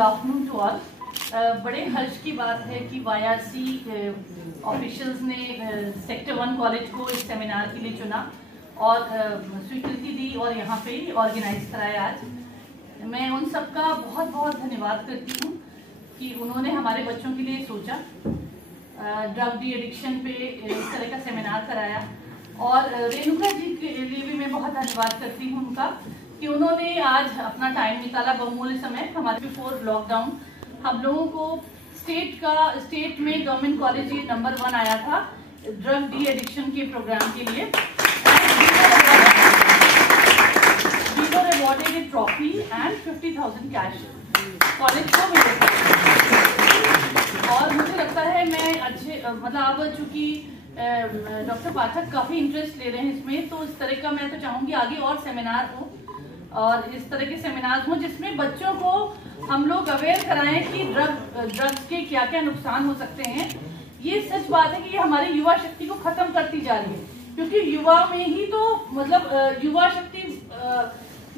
Good afternoon to all. बड़े हर्ष की बात है कि YRC ऑफिशियल्स ने सेक्टर 1 कॉलेज को इस सेमिनार के लिए चुना और स्वीकृति दी और यहाँ पे ऑर्गेनाइज कराया। आज मैं उन सबका बहुत बहुत धन्यवाद करती हूँ कि उन्होंने हमारे बच्चों के लिए सोचा, ड्रग डी एडिक्शन पे इस तरह का सेमिनार कराया। और रेणुका जी के लिए भी मैं बहुत धन्यवाद करती हूँ उनका कि उन्होंने आज अपना टाइम निकाला, बहुमूल्य समय। हमारे बिफोर लॉकडाउन हम लोगों को स्टेट में गवर्नमेंट कॉलेज नंबर 1 आया था ड्रग डी एडिक्शन के प्रोग्राम के लिए। We were awarded a trophy and 50,000 cash college को मिले। और मुझे लगता है मैं अच्छे अब चूंकि डॉक्टर पाठक काफी इंटरेस्ट ले रहे हैं इसमें, तो इस तरह का मैं तो चाहूंगी आगे और सेमिनार हो और इस तरह के सेमिनार हो जिसमें बच्चों को हम लोग अवेयर कराएं कि ड्रग्स के क्या क्या नुकसान हो सकते हैं। ये सच बात है कि ये हमारी युवा शक्ति को खत्म करती जा रही है, क्योंकि युवा में ही तो युवा शक्ति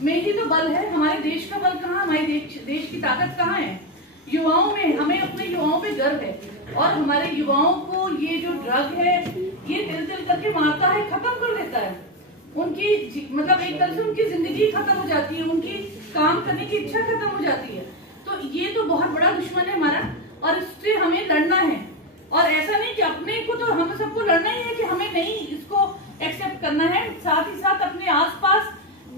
में ही तो बल है। हमारे देश का बल कहाँ, हमारे देश की ताकत कहाँ है? युवाओं में। हमें अपने युवाओं पे गर्व है और हमारे युवाओं को ये जो ड्रग है ये तिल तिल करके मारता है, खत्म कर देता है। उनकी एक तरह से उनकी जिंदगी खत्म हो जाती है, उनकी काम करने की इच्छा खत्म हो जाती है। तो ये तो बहुत बड़ा दुश्मन है हमारा और इससे हमें लड़ना है। और ऐसा नहीं कि अपने को, तो हम सबको लड़ना ही है कि हमें नहीं इसको एक्सेप्ट करना है। साथ ही साथ अपने आसपास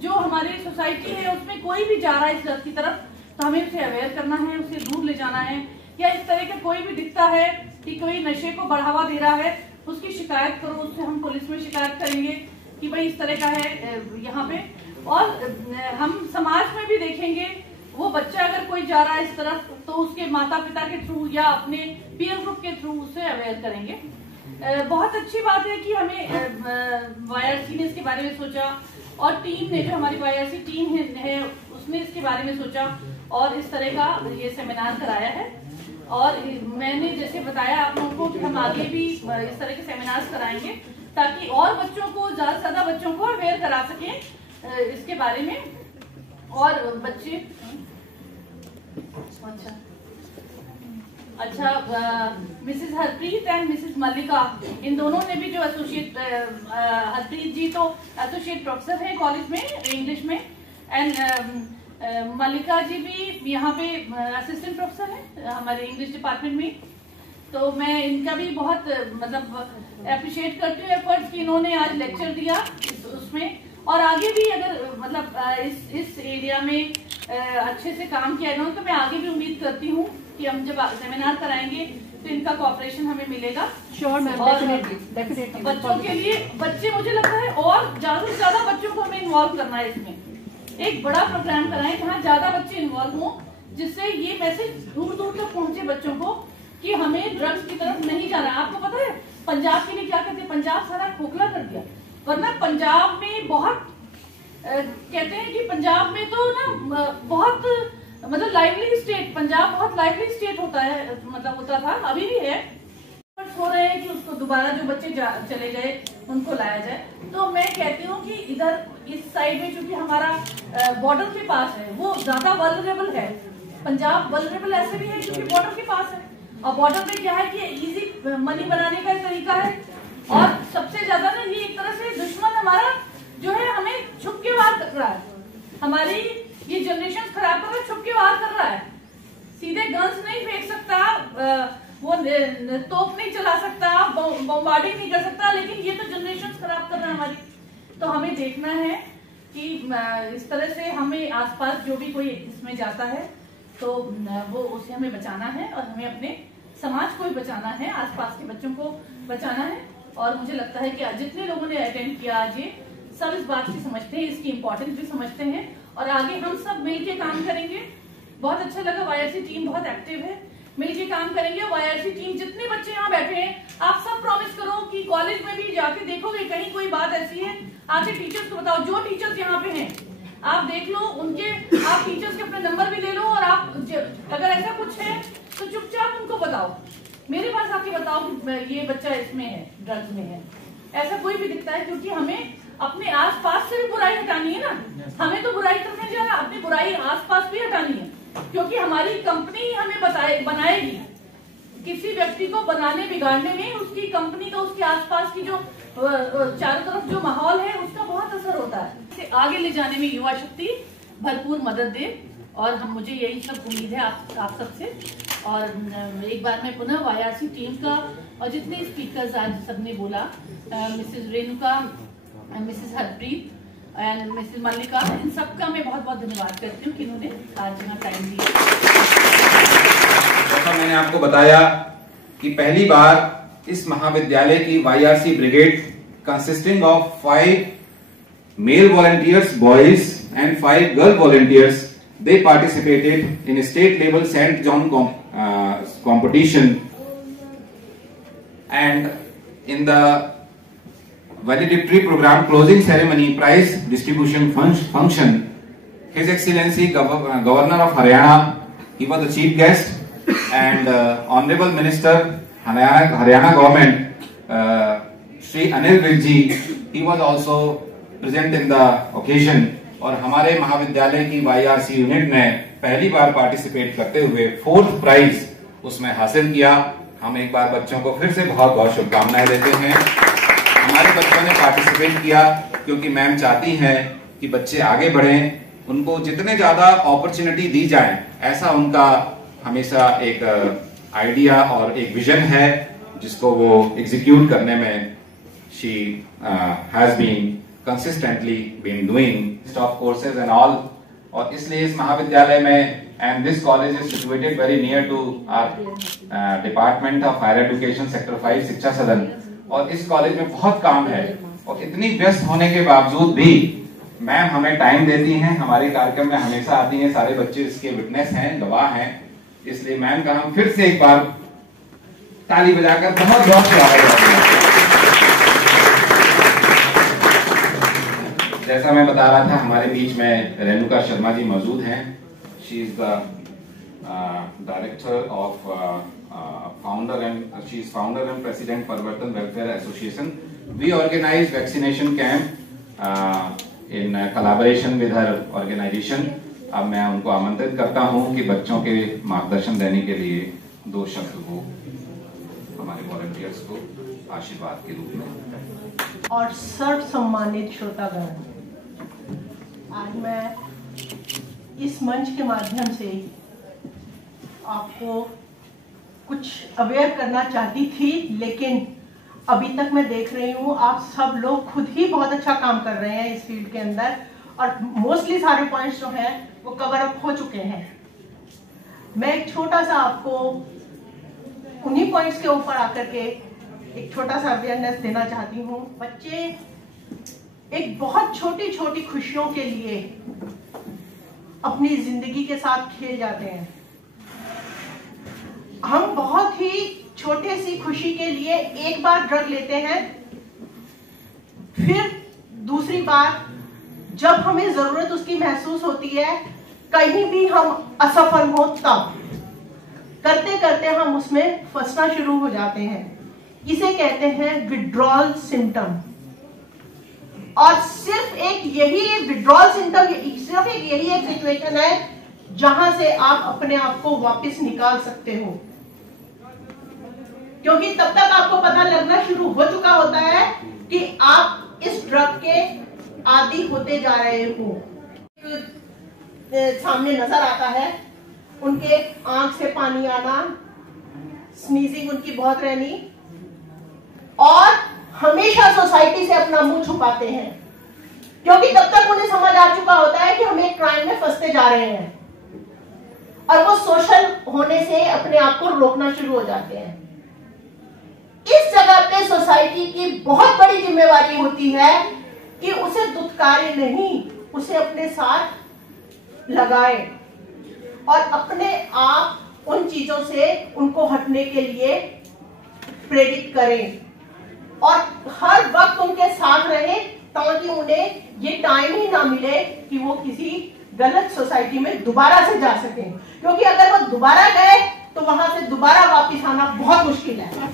जो हमारी सोसाइटी है उसमें कोई भी जा रहा है इस लत की तरफ, तो हमें उसे अवेयर करना है, उसे दूर ले जाना है। या इस तरह का कोई भी दिखता है कि कोई नशे को बढ़ावा दे रहा है, उसकी शिकायत करो, उससे हम पुलिस में शिकायत करेंगे कि भाई इस तरह का है यहाँ पे। और हम समाज में भी देखेंगे, वो बच्चा अगर कोई जा रहा है इस तरफ तो उसके माता पिता के थ्रू या अपने पीयर ग्रुप के थ्रू उसे अवेयर करेंगे। बहुत अच्छी बात है कि हमें YRC ने इसके बारे में सोचा और टीम ने, जो हमारी YRC टीम है उसने इसके बारे में सोचा और इस तरह का ये सेमिनार कराया है। और मैंने जैसे बताया आप लोगों को कि हम आगे भी इस तरह के सेमिनार्स कराएंगे ताकि और बच्चों को, ज्यादा से ज्यादा बच्चों को अवेयर करा सकें इसके बारे में। और बच्चे अच्छा Mrs Harpreet and Mrs Mallika, इन दोनों ने भी, जो एसोसिएट हरप्रीत जी तो एसोसिएट प्रोफेसर हैं कॉलेज में इंग्लिश में, एंड मल्लिका जी भी यहाँ पे असिस्टेंट प्रोफेसर हैं हमारे इंग्लिश डिपार्टमेंट में। तो मैं इनका भी बहुत अप्रिशिएट करती हूँ एफर्ट्स कि इन्होंने आज लेक्चर दिया उसमें। और आगे भी अगर इस एरिया में अच्छे से काम किया इन्होंने, तो मैं आगे भी उम्मीद करती हूँ कि हम जब सेमिनार कराएंगे तो इनका कोऑपरेशन हमें मिलेगा। Sure ma'am, definitely. बच्चों के लिए, बच्चे मुझे लगता है और ज्यादा से ज्यादा बच्चों को हमें इन्वॉल्व करना है इसमें। एक बड़ा प्रोग्राम कराएं जहाँ ज्यादा बच्चे इन्वॉल्व हों, जिससे ये मैसेज दूर दूर तक पहुंचे बच्चों को कि हमें ड्रग्स की तरफ नहीं जाना। आपको पता है पंजाब के लिए क्या कहते हैं? पंजाब सारा खोखला कर दिया। वरना पंजाब में बहुत कहते हैं कि पंजाब में तो ना बहुत लाइवली स्टेट, पंजाब बहुत लाइवली स्टेट होता है, होता था, अभी भी है। हो रहे हैं कि उसको दोबारा जो बच्चे चले गए उनको लाया जाए। तो मैं कहती हूँ कि इधर इस साइड में चूंकि हमारा बॉर्डर के पास है, वो ज्यादा वल्नरेबल है। पंजाब वल्नरेबल ऐसे भी है क्योंकि बॉर्डर के पास है, और बॉर्डर पे क्या है कि इजी मनी बनाने का तरीका है। और सबसे ज्यादा ना ये एक तरह से दुश्मन हमारा जो है हमें छुप के वार कर रहा है, हमारी ये जनरेशन खराब कर रहा है, छुप के वार कर रहा है। सीधे गन्स नहीं फेंक सकता, वो तोप नहीं चला सकता, बॉम्बार्डिंग नहीं कर सकता, लेकिन ये तो जनरेशन खराब कर रहा है हमारी। तो हमें देखना है कि इस तरह से हमें आसपास जो भी कोई इसमें जाता है तो वो उसे हमें बचाना है और हमें अपने समाज को भी बचाना है, आसपास के बच्चों को बचाना है। और मुझे लगता है कि जितने लोगों ने अटेंड किया आज, ये सब इस बात की समझते हैं, इसकी इम्पोर्टेंस भी समझते हैं और आगे हम सब मिलके काम करेंगे। बहुत अच्छा लगा, YRC टीम बहुत एक्टिव है, मिलके काम करेंगे। YRC टीम जितने बच्चे यहाँ बैठे हैं, आप सब प्रॉमिस करो कि कॉलेज में भी जाके देखोगे कहीं कोई बात ऐसी है, आके टीचर्स को बताओ। जो टीचर्स यहाँ पे हैं आप देख लो, उनके आप टीचर्स के अपने नंबर भी ले लो और आप अगर ऐसा कुछ है तो चुपचाप उनको बताओ, मेरे पास आके बताओ कि ये बच्चा इसमें है, ड्रग्स में है, ऐसा कोई भी दिखता है। क्योंकि हमें अपने आसपास से भी बुराई हटानी है ना, हमें तो बुराई करने जाना, अपनी बुराई आसपास भी हटानी है। क्योंकि हमारी कंपनी हमें बनाएगी। किसी व्यक्ति को बनाने बिगाड़ने में उसकी कंपनी का, उसके आसपास की जो चारों तरफ जो माहौल है उसका बहुत असर होता है। इसे आगे ले जाने में युवा शक्ति भरपूर मदद दे, और हम मुझे यही सब उम्मीद है आप सबसे। और एक बार मैं पुनः YRC टीम का और जितने स्पीकर्स आज सबने बोला, Mrs Renuka, Mrs Harpreet and Mrs Mallika, इन सबका मैं बहुत बहुत धन्यवाद करती हूँ कि इन्होंने आज यहाँ टाइम दिया। जैसा मैंने आपको बताया कि पहली बार इस महाविद्यालय की YRC brigade consisting of 5 male volunteers boys and 5 girl volunteers, they participated in a state level St. John competition, and in the valedictory program closing ceremony prize distribution function, His Excellency Governor of Haryana, he was the chief guest, and Honorable Minister Haryana government Shri Anil Vij ji, he was also present in the occasion। और हमारे महाविद्यालय की YRC unit ने पहली बार participate करते हुए 4th prize उसमें हासिल किया। हम एक बार बच्चों को फिर से बहुत बहुत शुभकामनाएं देते हैं। हमारे बच्चों ने पार्टिसिपेट किया क्योंकि मैम चाहती हैं कि बच्चे आगे बढ़ें, उनको जितने ज्यादा अपॉर्चुनिटी दी जाए, ऐसा उनका हमेशा एक आइडिया और एक विजन है जिसको वो एग्जीक्यूट करने में she has been consistently been doing top courses and all। और इसलिए इस महाविद्यालय में, and this college is situated very near to our Department of Higher Education Sector 5 शिक्षा सदन, और इस कॉलेज में बहुत काम है और इतनी व्यस्त होने के बावजूद भी मैम हमें टाइम देती हैं, हमारे कार्यक्रम में हमेशा आती हैं। सारे बच्चे इसके विटनेस हैं, गवाह हैं। इसलिए मैम का हम फिर से एक बार ताली बजाकर बहुत बहुत स्वागत करते हैं। जैसा मैं बता रहा था, हमारे बीच में रेणुका शर्मा जी मौजूद हैं। She is the director of founder and president Parivartan welfare association. We organise vaccination camp in collaboration with her organisation. अब मैं उनको आमंत्रित करता हूं कि बच्चों के मार्गदर्शन देने के लिए 2 शब्द वो हमारे वॉलंटियर्स को आशीर्वाद के रूप में। और सर्व सम्मानित श्रोतागण, आज मैं इस मंच के माध्यम से आपको कुछ अवेयर करना चाहती थी, लेकिन अभी तक मैं देख रही हूँ आप सब लोग खुद ही बहुत अच्छा काम कर रहे हैं इस फील्ड के अंदर, और मोस्टली सारे पॉइंट्स जो हैं वो कवर अप हो चुके हैं। मैं एक छोटा सा आपको उन्हीं पॉइंट्स के ऊपर आकर के एक छोटा सा अवेयरनेस देना चाहती हूँ। बच्चे एक बहुत छोटी छोटी खुशियों के लिए अपनी जिंदगी के साथ खेल जाते हैं। हम बहुत ही छोटे सी खुशी के लिए एक बार ड्रग लेते हैं, फिर दूसरी बार जब हमें जरूरत उसकी महसूस होती है, कहीं भी हम असफल हो तब करते करते हम उसमें फंसना शुरू हो जाते हैं। इसे कहते हैं विड्रॉल सिम्टम। और सिर्फ एक यही विड्रॉल सिम्टम, सिर्फ एक यही एक सिचुएशन है जहां से आप अपने आप को वापस निकाल सकते हो, क्योंकि तब तक आपको पता लगना शुरू हो चुका होता है कि आप इस ड्रग के आदी होते जा रहे हो। सामने नजर आता है, उनके आंख से पानी आना, स्नीजिंग उनकी बहुत रहनी, और हमेशा सोसाइटी से अपना मुंह छुपाते हैं, क्योंकि तब तक उन्हें समझ आ चुका होता है कि हम एक क्राइम में फंसते जा रहे हैं, और वो सोशल होने से अपने आप को रोकना शुरू हो जाते हैं। इस जगह पे सोसाइटी की बहुत बड़ी जिम्मेवारी होती है कि उसे दुत्कारे नहीं, उसे अपने साथ लगाए और अपने आप उन चीजों से उनको हटने के लिए प्रेरित करें, और हर वक्त उनके साथ रहे, ताकि उन्हें ये टाइम ही ना मिले कि वो किसी गलत सोसाइटी में दोबारा से जा सकें, क्योंकि अगर वो दोबारा गए तो वहां से दोबारा वापस आना बहुत मुश्किल है।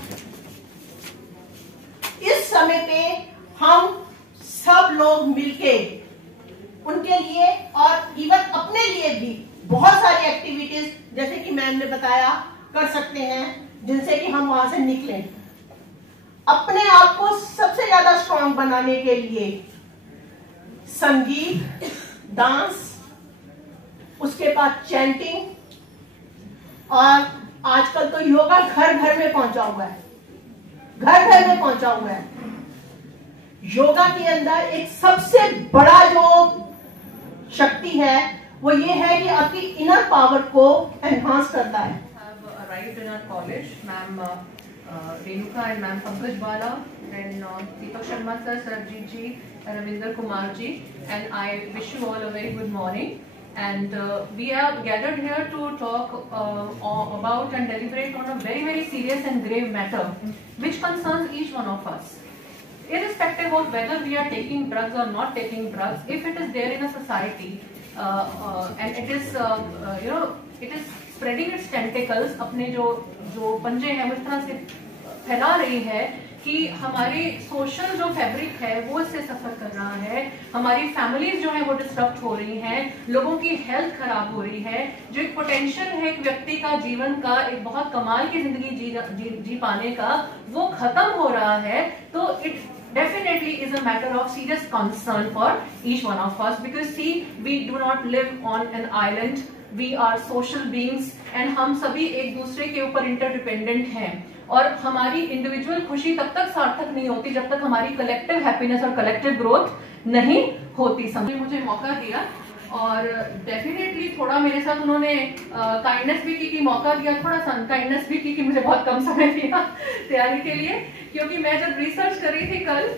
इस समय पे हम सब लोग मिलके उनके लिए और इवन अपने लिए भी बहुत सारी एक्टिविटीज जैसे कि मैम ने बताया कर सकते हैं, जिनसे कि हम वहां से निकलें। अपने आप को सबसे ज्यादा स्ट्रांग बनाने के लिए संगीत, डांस, उसके बाद चैंटिंग, और आजकल तो योगा घर घर में पहुंचा हुआ है, घर घर में पहुंचा हुआ है। योगा के अंदर एक सबसे बड़ा जो शक्ति है वो ये है कि आपकी इनर पावर को एनहांस करता है। Arrived in our college, Ma'am Renuka and Ma'am Pankaj Bala, then Deepak Sharma sir, Sarjeet ji, Ravinder Kumar ji, and I wish you all a very good morning. And we are gathered here to talk about and deliberate on a very, very serious and grave matter which concerns each one of us. Irrespective of whether we are taking drugs or not taking drugs, if it is there in a society and it is, it is spreading its tentacles, अपने जो पंजे हैं वो इस तरह से फैला रही है कि हमारी सोशल जो फैब्रिक है वो इससे सफर कर रहा है, हमारी फैमिलीज जो है वो डिस्टर्ब हो रही हैं, लोगों की हेल्थ खराब हो रही है, जो एक पोटेंशियल है एक व्यक्ति का जीवन का एक बहुत कमाल की जिंदगी जी पाने का वो खत्म हो रहा है। तो it definitely is a matter of serious concern for each one of us, because see, we do not live on an island, we are social beings and हम सभी एक दूसरे के ऊपर इंटरडिपेंडेंट हैं, और हमारी इंडिविजुअल खुशी तब तक सार्थक नहीं होती जब तक हमारी कलेक्टिव हैप्पीनेस और कलेक्टिव ग्रोथ नहीं होती। मुझे मौका दिया और डेफिनेटली थोड़ा मेरे साथ उन्होंने काइंडनेस भी की मौका दिया, थोड़ा सा काइंडनेस भी की कि मुझे बहुत कम समय दिया तैयारी के लिए, क्योंकि मैं जब रिसर्च कर रही थी कल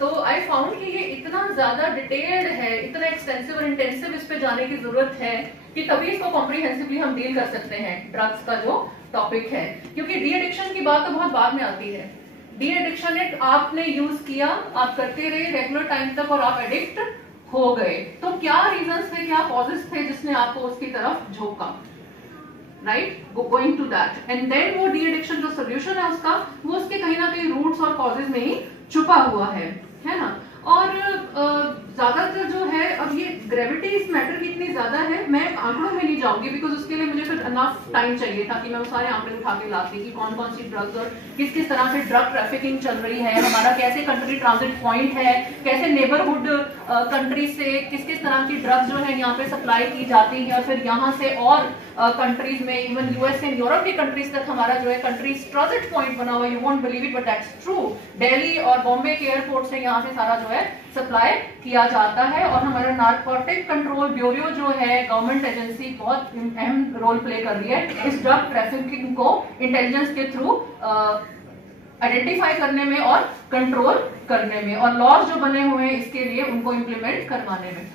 तो आई फाउंड कि ये इतना ज्यादा डिटेल्ड है, इतना एक्सटेंसिव और इंटेंसिव इस पे जाने की जरूरत है कि तभी इसको कॉम्प्रिहेंसिवली हम डील कर सकते हैं ड्रग्स का जो टॉपिक है। क्योंकि डी एडिक्शन की बात तो बहुत बाद में आती है। डी एडिक्शन एक आपने यूज किया, आप करते रहे रेगुलर टाइम तक और आप एडिक्ट हो गए, तो क्या रीजंस थे, क्या कॉजेस थे जिसने आपको उसकी तरफ झोंका, right, going to that, and then वो डी एडिक्शन जो सोल्यूशन है उसका वो उसके कहीं ना कहीं रूट्स और कॉजेज में ही छुपा हुआ है ना। और ज्यादातर जो है, अब ये ग्रेविटी इस मैटर की इतनी ज्यादा है, मैं आंकड़ों में नहीं जाऊंगी बिकॉज उसके लिए मुझे फिर इनफ टाइम चाहिए था कि मैं वो सारे आंकड़े उठा के लाती कि कौन कौन सी ड्रग्स और किस किस तरह से ड्रग ट्रैफिकिंग चल रही है, हमारा कैसे कंट्री ट्रांजिट पॉइंट है, कैसे नेबरहुड कंट्री से किस किस तरह की ड्रग्स जो है यहाँ पे सप्लाई की जाती है, और फिर यहाँ से और कंट्रीज में इवन यूएस एंड यूरोप की कंट्रीज तक हमारा जो है कंट्रीज ट्रांजिट पॉइंट बना हुआ। You won't believe it but that's true. Delhi और बॉम्बे के एयरपोर्ट से यहाँ से सारा जो है सप्लाई किया जाता है, और हमारा नारकोटिक कंट्रोल ब्यूरो जो है गवर्नमेंट एजेंसी बहुत अहम रोल प्ले कर रही है इस ड्रग ट्रैफिकिंग को इंटेलिजेंस के थ्रू आइडेंटिफाई करने में और कंट्रोल करने में, और लॉज जो बने हुए हैं इसके लिए उनको इम्प्लीमेंट करवाने में।